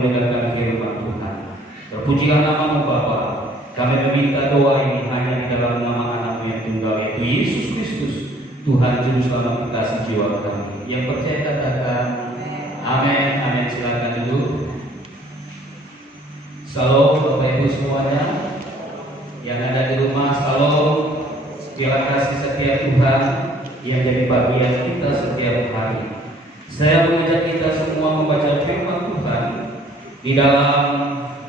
mendengarkan firman Tuhan. Terpujilah nama-Mu Bapa. Kami meminta doa ini hanya di dalam nama Anak-Mu yang tunggal, yaitu Yesus Kristus, Tuhan Juru Selamat kita sejiwa kami. Yang percaya katakan amin. Amin. Silakan duduk. Salam Bapak Ibu semuanya yang ada di rumah. Salam. Biarlah kasih setia Tuhan yang jadi bagian kita setiap hari. Saya mengajak kita semua membaca firman Tuhan di dalam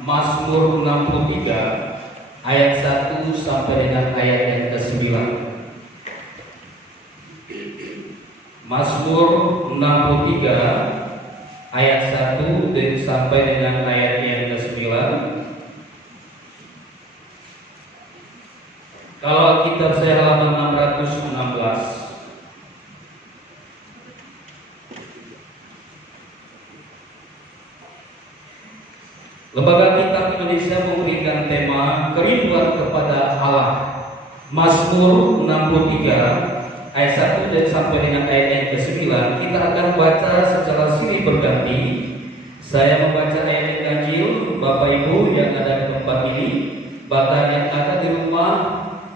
Mazmur 63 ayat 1 sampai dengan ayat yang ke-9. Mazmur 63 ayat 1 sampai dengan ayat yang ke-9. Kalau kitab saya halaman 616. Lembaga Kitab Indonesia memberikan tema kerinduan kepada Allah. Mazmur 63 ayat 1 dan sampai dengan ayat yang ke-9. Kita akan baca secara silih berganti. Saya membaca ayat yang ganjil, Bapak Ibu yang ada di tempat ini, bahkan yang ada di rumah,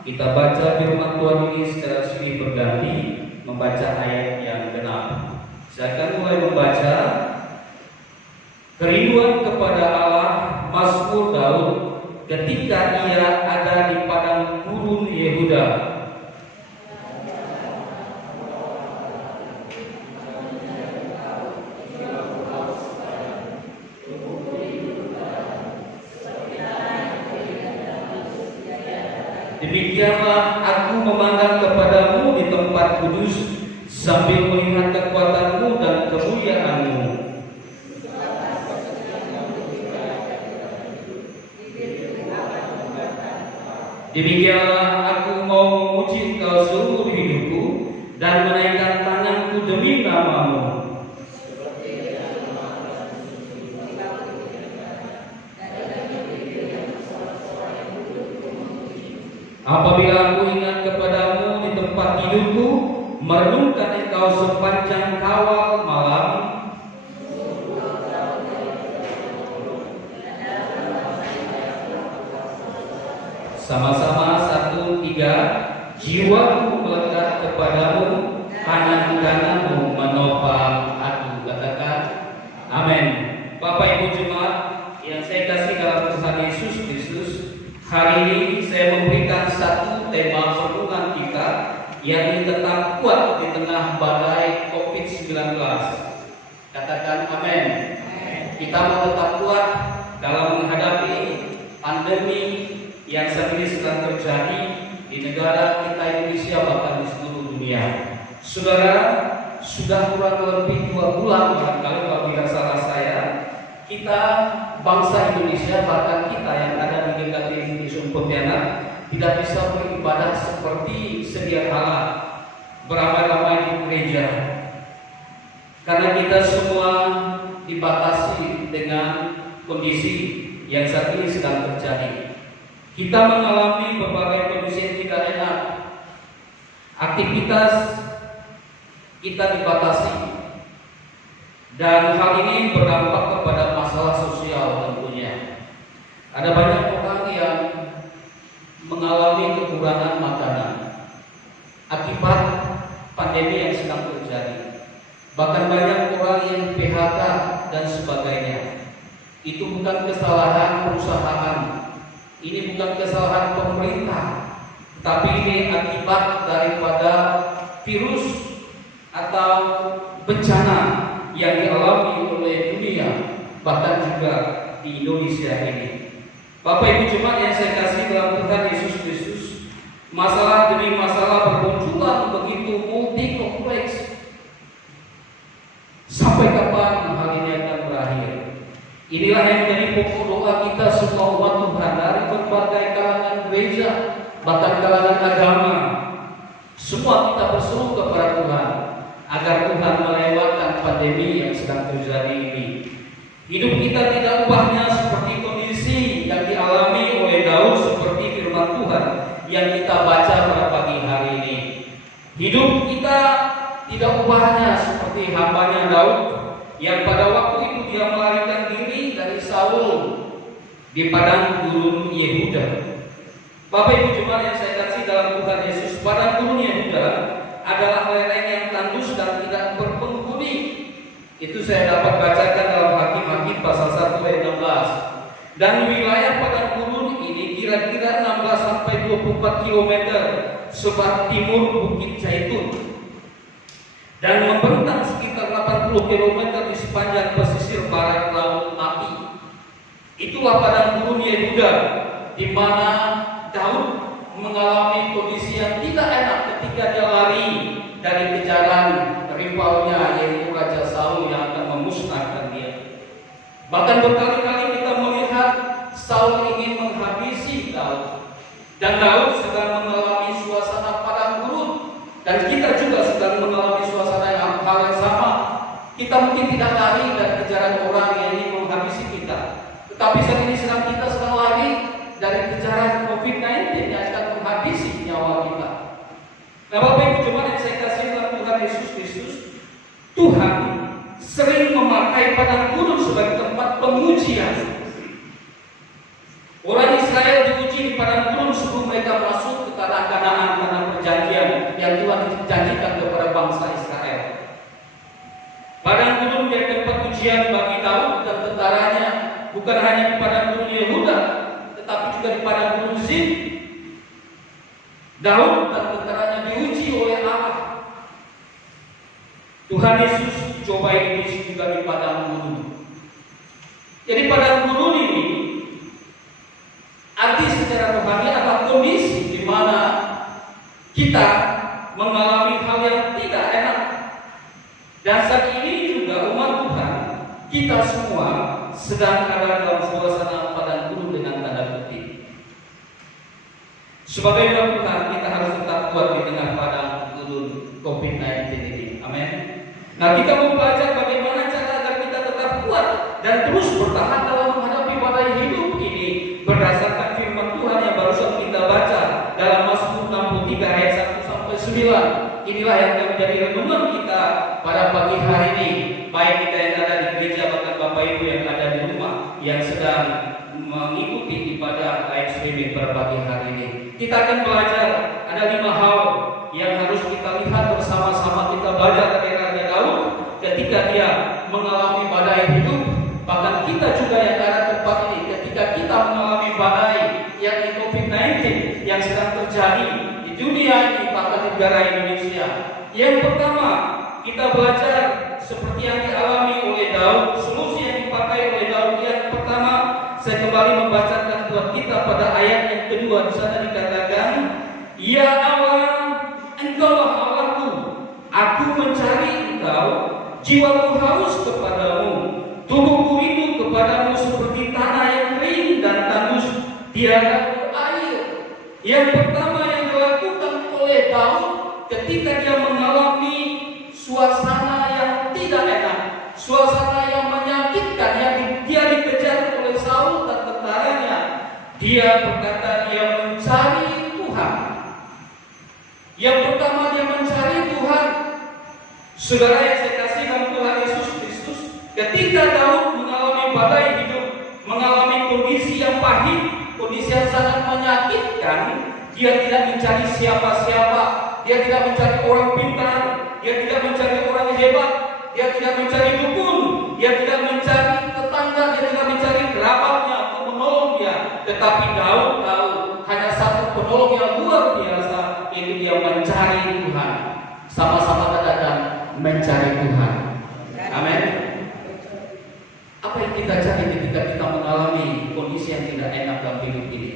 kita baca firman Tuhan ini secara silih berganti, membaca ayat yang genap. Saya akan mulai membaca kerinduan kepada Allah, Mazmur Daud ketika ia ada di padang gurun Yehuda. Demikianlah aku memandang kepadamu di tempat kudus sambil melihat kekuatanmu dan kemuliaanmu. Demikianlah aku mau memuji Engkau seumur hidupku dan menaikkan tanganku demi nama-Mu. Apabila aku ingat kepadamu di tempat tidurku, merenungkan Engkau sepanjang kawal malam, sama-sama 1, 3. Jiwaku melekat kepadamu, tangan kananmu menopang aku. Katakan amin. Bapak Ibu jemaat yang saya kasih dalam Tuhan Yesus Kristus, hari ini saya memberikan satu tema renungan kita, yakni tetap kuat di tengah badai COVID-19. Katakan amin. Kita mau tetap kuat dalam menghadapi pandemi yang saat ini sedang terjadi di negara kita Indonesia, bahkan di seluruh dunia. Saudara, sudah kurang lebih 2 bulan barangkali kalau tidak salah saya, kita bangsa Indonesia, bahkan kita yang ada di GKI Dusun Pontianak, tidak bisa beribadah seperti sedia kala, beramai-ramai di gereja, karena kita semua dibatasi dengan kondisi yang saat ini sedang terjadi. Kita mengalami berbagai kondisi yang tidak enak. Aktivitas kita dibatasi. Dan hal ini berdampak kepada masalah sosial tentunya. Ada banyak orang yang mengalami kekurangan makanan akibat pandemi yang sedang terjadi. Bahkan banyak orang yang PHK dan sebagainya. Itu bukan kesalahan perusahaan. Ini bukan kesalahan pemerintah, tapi ini akibat daripada virus atau bencana yang dialami oleh dunia, bahkan juga di Indonesia ini. Bapak Ibu jemaat yang saya kasih dalam Tuhan Yesus Kristus, masalah demi masalah bermunculan begitu multi kompleks. Sampai kapan hal ini akan berakhir? Inilah yang menjadi pokok doa kita semua umat Tuhan dari berbagai kalangan gereja, bahkan kalangan agama. Semua kita berseru kepada Tuhan agar Tuhan melewatkan pandemi yang sedang terjadi ini. Hidup kita tidak ubahnya seperti kondisi yang dialami oleh Daud, seperti firman Tuhan yang kita baca pada pagi hari ini. Hidup kita tidak ubahnya seperti hambanya Daud yang pada waktu itu dia melarikan diri dari Saul di padang gurun Yehuda. Bapak Ibu jemaat yang saya kasih dalam Tuhan Yesus, padang gurun Yehuda adalah lereng yang tandus dan tidak berpenghuni. Itu saya dapat bacakan dalam Hakim-Hakim pasal 1 ayat 16. Dan wilayah padang gurun ini kira-kira 16 sampai 24 km sebelah timur Bukit Zaitun dan membentang sekitar 80 km di sepanjang pesisir barat Laut Mati. Itulah padang gurun Yehuda, di mana Daud mengalami kondisi yang tidak enak ketika dia lari dari kejaran rivalnya, yaitu Raja Saul yang akan memusnahkan dia. Bahkan berkali-kali kita melihat Saul ingin menghabisi Daud, dan Daud sedang mengalami suasana padang gurun, dan kita juga sedang mengalami suasana yang hal yang sama. Kita mungkin tidak lari dari kejaran orang yang ingin menghabisi kita, tetapi saat ini kita sedang lari dari kejaran COVID-19 yang akan menghabisi nyawa kita. Nah, Bapak Ibu jemaat yang saya kasih dalam Tuhan Yesus Kristus, Tuhan sering memakai padang gurun sebagai tempat pengujian. Orang Israel diuji di padang gurun sebelum mereka masuk ke tanah Kanaan, tanah perjanjian yang Tuhan janjikan kepada bangsa Israel. Padang gurun menjadi tempat ujian bagi Daud dan tentaranya, bukan hanya di padang gurun Yehuda, tetapi juga di padang gurun Zin. Daud dan tentaranya diuji oleh Allah. Tuhan Yesus coba iblis juga di padang gurun. Jadi padang gurun ini arti secara rohani adalah kondisi di mana kita mengalami hal yang tidak enak. Dan saat ini juga umat Tuhan, kita semua sedang ada dalam suasana padang gurun dengan tanda kutip. Sebagai umat Tuhan, kita harus tetap kuat di tengah padang gurun COVID-19 ini. Amin. Nah, kita mau belajar bagaimana cara agar kita tetap kuat dan terus bertahan dalam menghadapi badai hidup ini berdasarkan firman Tuhan yang barusan kita baca dalam Mazmur 63 ayat 1 sampai 9. Inilah yang akan menjadi renungan kita pada pagi hari ini, baik kita yang ada di gereja bahkan Bapak Ibu yang ada di rumah yang sedang mengikuti ibadah live streaming pada pagi hari ini. Kita akan belajar ada 5 hal yang harus kita lihat bersama-sama. Kita belajar dari Raja Daud ketika dia mengalami badai hidup. Bahkan kita juga yang ada di tempat ini ketika kita mengalami badai yang COVID-19 yang sedang terjadi di dunia ini, bahkan di negara Indonesia. Yang pertama, kita belajar seperti yang dialami oleh Daud, solusi yang dipakai oleh Daud. Yang pertama, saya kembali membacakan buat kita pada ayat yang kedua. Di sana dikatakan, "Ya Allah, Engkaulah Allahku, aku mencari Engkau, jiwaku haus kepadamu, tubuhku rindu kepadamu seperti tanah yang kering dan tandus tiada air." Yang pertama yang dilakukan oleh Daud ketika dia mengalami suasana yang tidak enak, suasana yang menyakitkan, yang dia dikejar oleh Saul dan tentaranya, dia berkata dia mencari Tuhan. Yang pertama dia mencari Tuhan. Saudara yang saya kasih dalam Tuhan Yesus Kristus, ketika Daud mengalami badai hidup, mengalami kondisi yang pahit, kondisi yang sangat menyakitkan, dia tidak mencari siapa-siapa, dia tidak mencari orang pintar, dia tidak mencari orang hebat, dia tidak mencari dukun, dia tidak mencari tetangga, dia tidak mencari kerabatnya untuk menolong dia. Tetapi Daud tahu hanya satu penolong yang luar biasa, yaitu dia mencari Tuhan. Sama-sama katakan mencari Tuhan. Amin. Apa yang kita cari ketika kita mengalami kondisi yang tidak enak dalam hidup ini?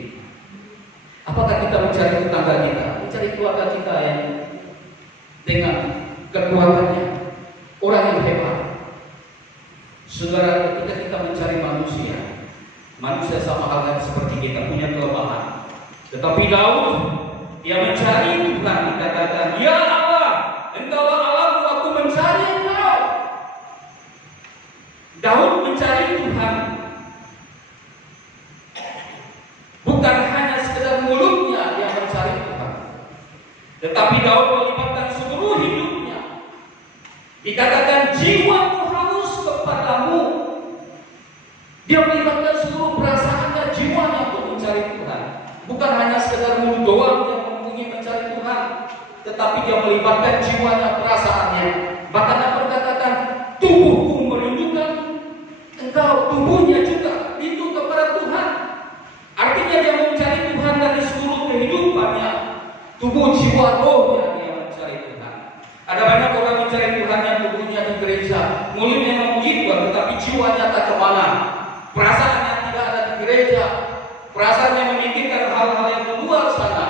Apakah kita mencari tetangga kita, mencari keluarga kita yang dengan kekuatannya, orang yang hebat? Saudara, ketika kita mencari manusia, manusia sama halnya seperti kita punya kelemahan. Tetapi Daud, dia mencari Tuhan, dikatakan, "Ya Allah, Engkaulah Allahku, aku mencari Engkau." Daud mencari Tuhan, bukan hanya sekedar mulutnya dia mencari Tuhan, tetapi Daud melibatkan seluruh hidupnya. Dikatakan jiwaku haus kepadamu. Dia melibatkan seluruh perasaannya, jiwanya untuk mencari Tuhan. Bukan hanya sekedar mulut doang yang ingin mencari Tuhan, tetapi dia melibatkan jiwanya, perasaannya. Bahkan apa dikatakan, tubuhku merindukan engkau, tubuhnya juga rindu kepada Tuhan. Artinya dia mencari Tuhan dari seluruh kehidupannya, tubuh, jiwa, rohnya dia mencari Tuhan. Ada banyak orang mencari Tuhan yang tubuhnya di gereja, mulutnya memuji Tuhan, tetapi jiwanya tak kemana. Perasaannya tidak ada di gereja, perasaannya memikirkan hal-hal yang di luar sana.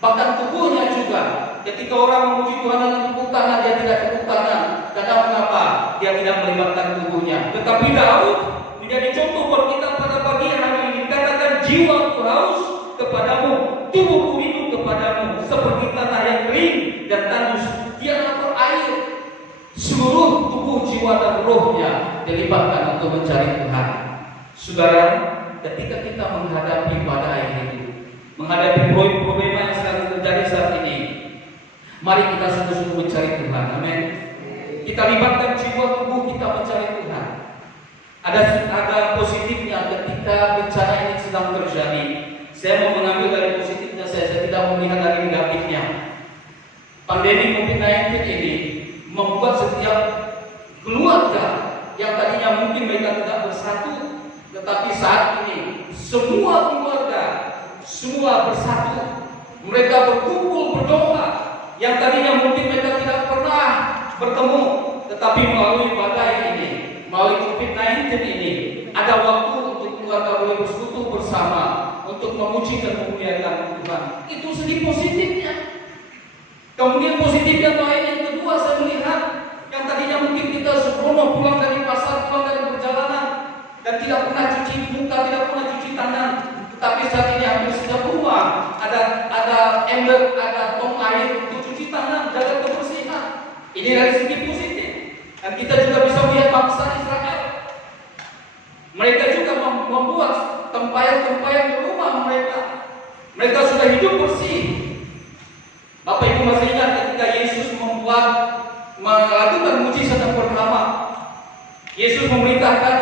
Bahkan tubuhnya juga, ketika orang memuji Tuhan dengan tepuk tangan, dia tidak tepuk tangan. Karena mengapa? Dia tidak melibatkan tubuhnya. Tetapi Daud menjadi contoh buat kita pada pagi hari ini. Dikatakan, jiwaku haus kepadamu, tubuhku rindu kepadamu, seperti tanah yang kering dan tandus. Dia lapar air. Seluruh tubuh, jiwa dan rohnya dilibatkan untuk mencari Tuhan. Saudara, ketika kita menghadapi badai hidup, menghadapi problema yang sedang terjadi saat ini, mari kita sungguh-sungguh mencari Tuhan. Amin. Kita libatkan jiwa tubuh kita mencari Tuhan. Ada positifnya ketika bencana ini sedang terjadi. Saya mau mengambil dari positifnya, saya tidak melihat dari negatifnya. Pandemi COVID-19 ini membuat setiap keluarga yang tadinya mungkin mereka tidak bersatu, tetapi saat ini semua keluarga semua bersatu. Mereka berkumpul berdoa yang tadinya mungkin mereka tidak pernah bertemu, tetapi melalui badai ini, melalui COVID-19 ini, ada waktu untuk keluarga boleh bersekutu bersama untuk memuji dan memuliakan Tuhan. Itu segi positifnya. Kemudian positif yang lain yang kedua, saya melihat yang tadinya mungkin kita sembrono pulang dari pasar, pulang dari perjalanan dan tidak pernah cuci muka, tidak pernah cuci tangan, tetapi saat ini hampir setiap rumah ada ember, ada tong air untuk cuci tangan, jaga kebersihan. Ini dari segi positif. Dan kita juga bisa melihat bangsa Israel. Mereka juga membuat tempayan-tempayan di rumah mereka. Mereka sudah hidup bersih. Bapak Ibu masih ingat ketika Yesus melakukan mujizat yang pertama. Yesus memerintahkan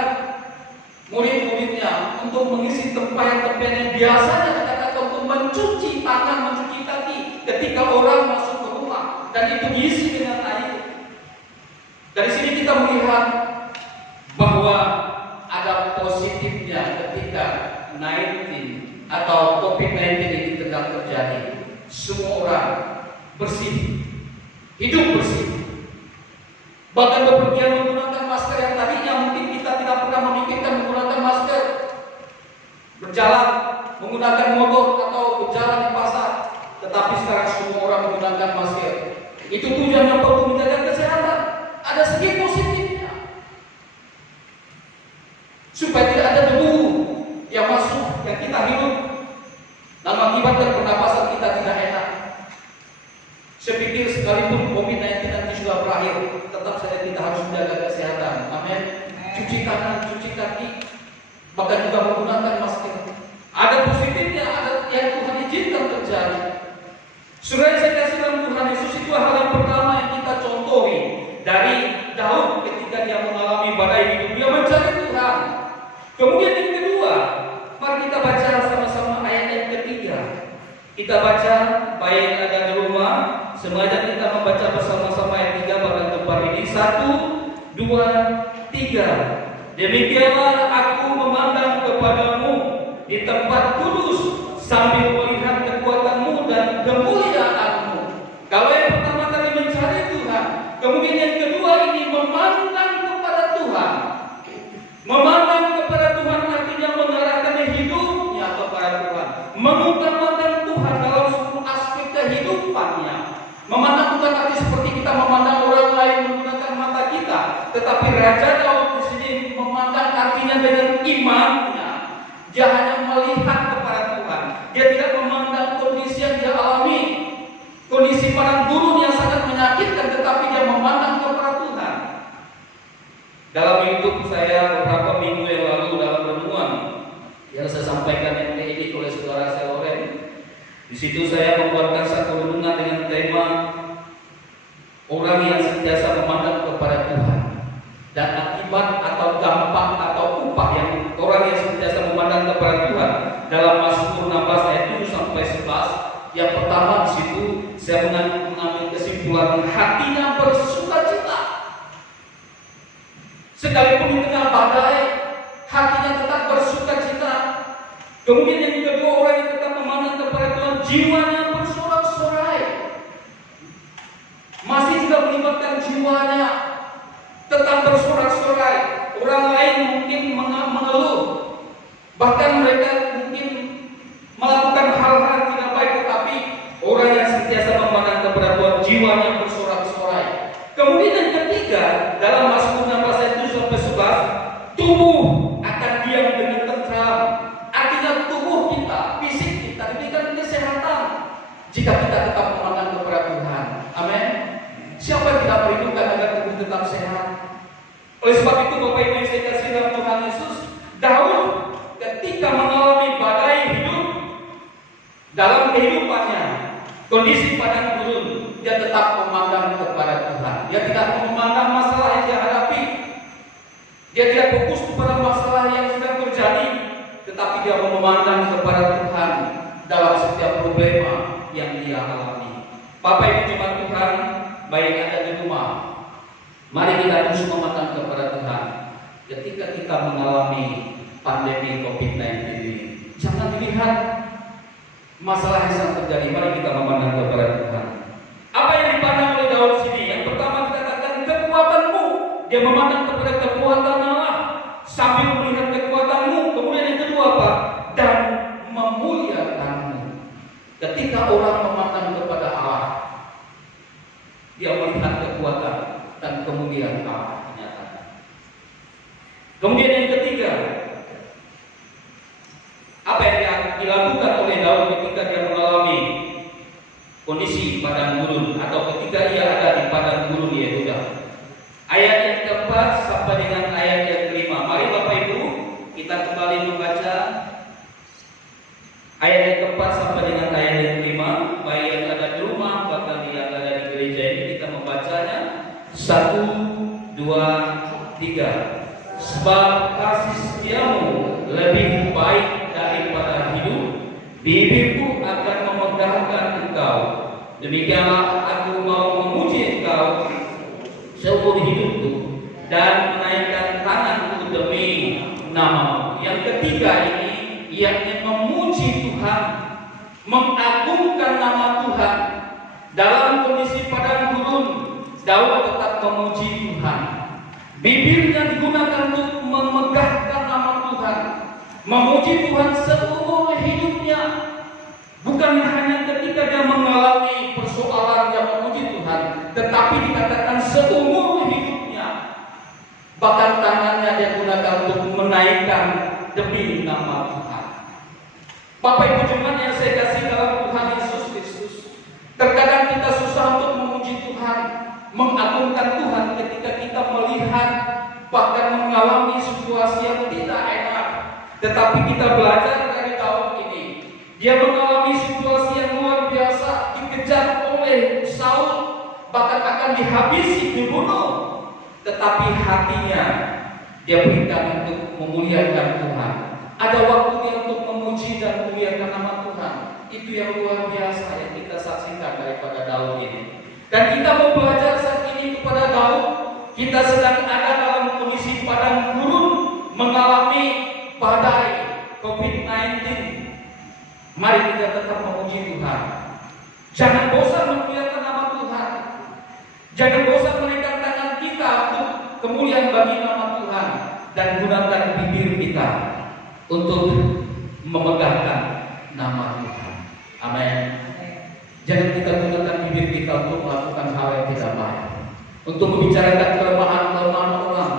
murid-muridnya untuk mengisi tempayan-tempayan yang biasanya dikatakan untuk mencuci tangan, mencuci kaki ketika orang masuk ke rumah, dan itu diisi dengan air. Dari sini kita melihat bahwa ada positifnya ketika 19 atau COVID-19 ini sedang terjadi. Semua orang bersih, hidup bersih. Bahkan bepergian menggunakan masker yang tadinya mungkin kita tidak pernah memikirkan menggunakan masker. Berjalan menggunakan motor atau berjalan di pasar, tetapi sekarang semua orang menggunakan masker. Itu tujuannya untuk menjaga kesehatan. Ada segi positifnya, supaya tidak ada debu yang masuk, yang kita hidup dan mengakibatkan pernapasan kita tidak enak. Saya pikir sekalipun COVID-19 nanti sudah berakhir, tetap saja kita harus menjaga kesehatan. Amin. Cuci tangan, cuci kaki, bahkan juga menggunakan masker. Ada positifnya, ada yang Tuhan izinkan terjadi. Saudara, saya kasih dalam Tuhan Yesus, itu hal yang pertama yang kita contohi dari Daud ketika dia mengalami badai hidup. Dia mencari Tuhan. Kemudian yang kedua, mari kita baca sama-sama ayat yang ketiga. Kita baca, baik yang ada di rumah, sengaja kita membaca bersama-sama ayat 3 pada tempat ini. 1, 2, 3. Demikianlah aku memandang kepadamu di tempat kudus sambil melihat kekuatanmu dan kemuliaanmu. Kalau yang pertama kali mencari Tuhan, kemudian yang kedua ini memandang kepada Tuhan. Memandang kepada Tuhan artinya mengarahkan hidupnya kepada Tuhan, mengutamakan Tuhan dalam seluruh aspek kehidupannya. Memandang bukan arti seperti kita memandang orang lain menggunakan mata kita, tetapi Raja Daud di sini memandang artinya dengan imannya. Dia hanya melihat kepada Tuhan. Dia tidak memandang kondisi yang dia alami, kondisi padang gurun yang sangat menyakitkan, tetapi dia memandang kepada Tuhan. Dalam hidup saya beberapa minggu yang lalu dalam renungan yang saya sampaikan yang diidik oleh saudara saya Loren, di situ saya membuatkan satu renungan dengan tema orang yang sentiasa memandang kepada Tuhan dan akibat atau dampak atau upah yang Kemudian yang kedua, orang yang tetap memandang kepada Tuhan, jiwanya bersorak-sorai. Masih juga melibatkan jiwanya, tetap bersorak-sorai. Orang lain mungkin mengeluh, bahkan mereka mungkin melakukan hal-hal yang tidak baik, tetapi orang yang sentiasa memandang kepada Tuhan, jiwanya bersorak-sorai. Kemudian yang ketiga, dalam Mazmur 16 ayat 7 sampai 11, tubuh akan diam dengan tentram. Artinya tubuh kita, fisik kita diberikan kesehatan jika kita tetap memandang kepada Tuhan. Amin. Siapa yang tidak merindukan agar tubuh tetap sehat? Oleh sebab itu, Bapak Ibu yang saya kasih dalam Tuhan Yesus, Daud ketika mengalami badai hidup dalam kehidupannya, kondisi padang gurun, dia tetap memandang kepada Tuhan. Dia tidak memandang masalah yang dia hadapi. Dia tidak fokus kepada masalah yang sedang terjadi, tetapi dia memandang kepada Tuhan dalam setiap problema yang dia alami. Bapak Ibu jemaat Tuhan, baik ada di rumah, mari kita terus memandang kepada Tuhan. Ketika kita mengalami pandemi COVID-19 ini, jangan dilihat masalah yang sedang terjadi, mari kita memandang kepada Tuhan. Apa yang dipandang oleh Daud sini? Yang pertama kita katakan kekuatanmu. Dia memandang kepada kekuatan Allah sambil melihat kekuatanmu. Kemudian yang kedua apa? Dan memuliakanmu. Ketika orang memandang kepada Allah, dia melihat kekuatan dan kemuliaan Allah dinyatakan. Kemudian yang ketiga, apa yang dilakukan oleh Daud ketika dia mengalami kondisi padang gurun atau ketika ia ada di padang gurun Yehuda? Ayat yang keempat sampai dengan ayat yang kelima. Mari Bapak Ibu kita kembali membaca ayat yang keempat sampai dengan ayat yang kelima. Baik yang ada di rumah bahkan yang ada di gereja ini, kita membacanya 1, 2, 3. Sebab kasih setiamu lebih baik daripada hidup, bibirku akan memegahkan engkau. Demikianlah aku mau memuji engkau seumur hidupku dan menaikkan tanganku demi namamu. Yang ketiga ini, yakni memuji Tuhan, mengagungkan nama Tuhan. Dalam kondisi padang gurun, Daud tetap memuji Tuhan. Bibirnya digunakan untuk memegahkan nama Tuhan, memuji Tuhan seumur hidupnya. Bukan hanya ketika dia mengalami persoalan yang memuji Tuhan, tetapi dikatakan seumur hidupnya. Bahkan tangannya dia gunakan untuk menaikkan demi nama Tuhan. Bapak Ibu jemaat yang saya kasih dalam Tuhan Yesus Kristus, terkadang kita susah untuk memuji Tuhan, mengagungkan Tuhan ketika kita melihat bahkan mengalami situasi yang tidak enak. Tetapi kita belajar dari Daud ini. Dia mengalami situasi yang luar biasa, dikejar oleh Saul, bahkan akan dihabisi, dibunuh. Tetapi hatinya dia berikan untuk memuliakan Tuhan. Ada waktu dia untuk memuji dan memuliakan nama Tuhan. Itu yang luar biasa yang kita saksikan daripada Daud ini. Dan kita mau belajar saat ini kepada Daud. Kita sedang ada dalam kondisi padang gurun, mengalami badai COVID-19. Mari kita tetap memuji Tuhan. Jangan bosan memuliakan nama Tuhan. Jangan bosan menaikkan tangan kita untuk kemuliaan bagi nama Tuhan. Dan gunakan bibir kita untuk memegahkan nama Tuhan. Amin. Jangan kita gunakan bibir kita untuk melakukan hal yang tidak baik, untuk membicarakan kelemahan-kelemahan orang.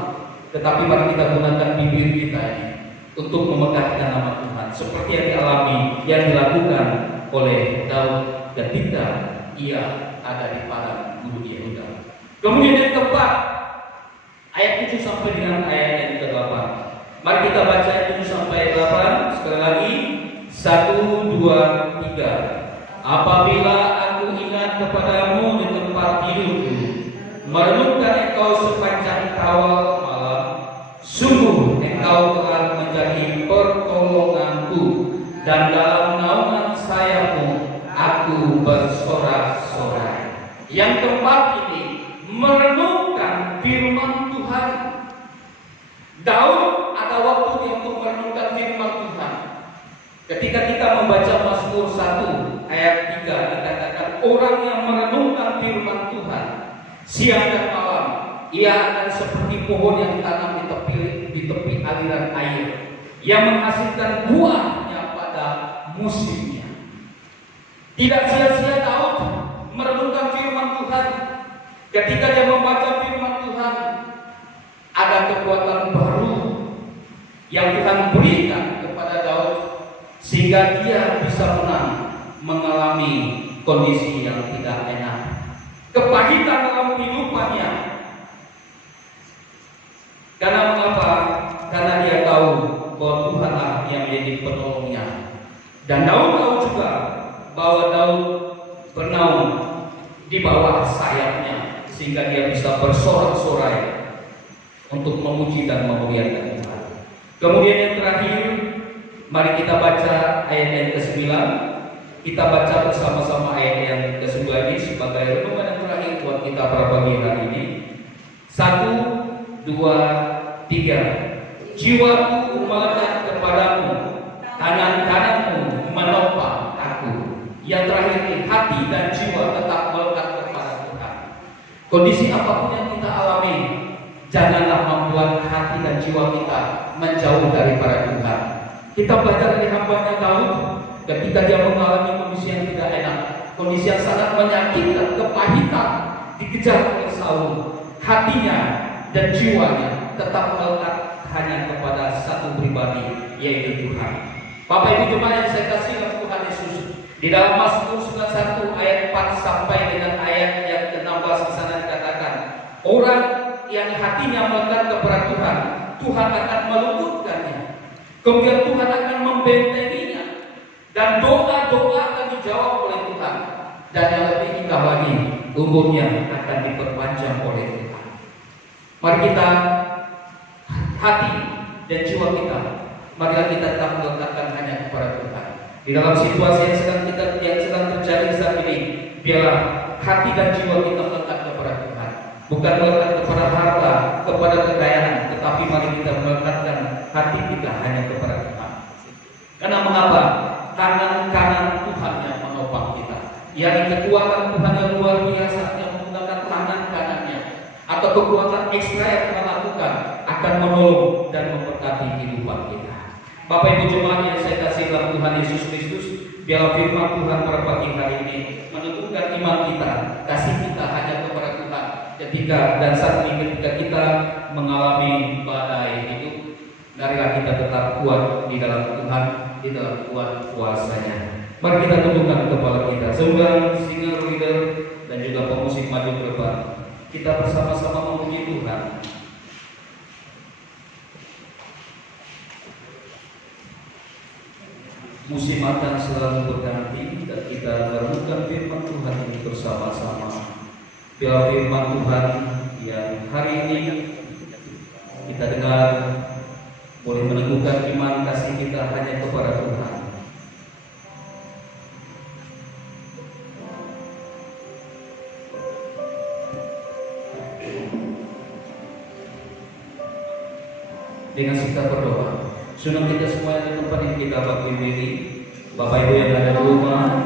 Tetapi mari kita gunakan bibir kita ini untuk memegahkan nama Tuhan, seperti yang dialami, yang dilakukan oleh Daud ketika ia ada di padang gurun Yehuda. Kemudian yang keempat, ayat 7 sampai dengan ayat yang ke-8. Mari kita baca ayat 7 sampai 8 sekali lagi. 1, 2, 3. Apabila aku ingat kepadamu di tempat tidurku, merenungkan engkau sepanjang kawal malam, sungguh engkau telah menjadi pertolonganku, dan dalam naungan sayapmu aku bersorak-sorai. Yang keempat ini, merenungkan firman Tuhan. Daud ada waktu untuk merenungkan firman Tuhan. Ketika kita membaca Mazmur 1 ayat 3 dikatakan orang yang merenungkan firman Tuhan siang dan malam, ia akan seperti pohon yang ditanam di tepi aliran air, yang menghasilkan buahnya pada musimnya. Tidak sia-sia Daud merenungkan firman Tuhan. Ketika dia membaca firman Tuhan, ada kekuatan baru yang Tuhan berikan kepada Daud, sehingga dia bisa mengalami kondisi yang tidak enak, kepahitan dalam kehidupannya. Karena mengapa? Karena dia tahu bahwa Tuhanlah yang menjadi penolongnya. Dan Daud tahu juga bahwa Daud bernaung di bawah sayapnya, sehingga dia bisa bersorak-sorai untuk memuji dan memuliakan Tuhan. Kemudian yang terakhir, mari kita baca ayat yang ke-9. Kita baca bersama-sama ayat yang ke-9 ini sebagai renungan yang terakhir buat kita pada pagi hari ini. 1, 2, 3. Jiwaku melekat kepadamu, tangan-kananmu menopang aku. Yang terakhir ini, hati dan jiwa tetap melekat kepada Tuhan. Kondisi apapun yang kita alami, janganlah membuat hati dan jiwa kita menjauh daripada Tuhan. Kita belajar dari hambanya Daud, ketika dia mengalami kondisi yang tidak enak, kondisi yang sangat menyakitkan, kepahitan, dikejar oleh Saul, hatinya dan jiwanya tetap melekat hanya kepada satu pribadi, yaitu Tuhan. Bapak Ibu jemaat yang saya kasih dalam Tuhan Yesus, di dalam Mazmur 91 ayat 4 sampai dengan ayat yang ke-16 di sana dikatakan, orang yang hatinya melekat kepada Tuhan, Tuhan akan meluputkannya. Kemudian Tuhan akan membentenginya, dan doa-doa akan dijawab oleh Tuhan. Dan yang lebih indah lagi, umurnya akan diperpanjang oleh Tuhan. Mari kita, hati dan jiwa kita, marilah kita tetap meletakkan hanya kepada Tuhan. Di dalam situasi yang sedang terjadi saat ini, biarlah hati dan jiwa kita melekat kepada Tuhan. Bukan melekat kepada harta, kepada kekayaan, tetapi mari kita melekatkan hati kita hanya kepada Tuhan. Karena mengapa? Tangan kanan Tuhan yang menopang kita, yang kekuatan Tuhan yang luar biasa yang menggunakan tangan kanannya, atau kekuatan ekstra yang kita lakukan akan menolong dan memberkati kehidupan kita. Bapak Ibu jemaat yang saya kasih dalam Tuhan Yesus Kristus, biarlah firman Tuhan pada pagi hari ini menentukan iman kita, kasih kita hanya kepada Tuhan. Ketika dan saat ini ketika kita mengalami badai hidup, marilah kita tetap kuat di dalam Tuhan, di dalam kuat kuasanya. Mari kita tundukkan kepala kita, seorang singer, leader, dan juga pemusik maju ke depan. Kita bersama-sama memuji Tuhan. Musim akan selalu berganti, dan kita merenungkan firman Tuhan ini bersama-sama. Biar firman Tuhan yang hari ini kita dengar boleh meneguhkan iman kasih kita hanya kepada Tuhan. Dengan kita berdoa, sunnah kita semua yang di tempat ini kita berdiri. Bapak Ibu yang ada di rumah,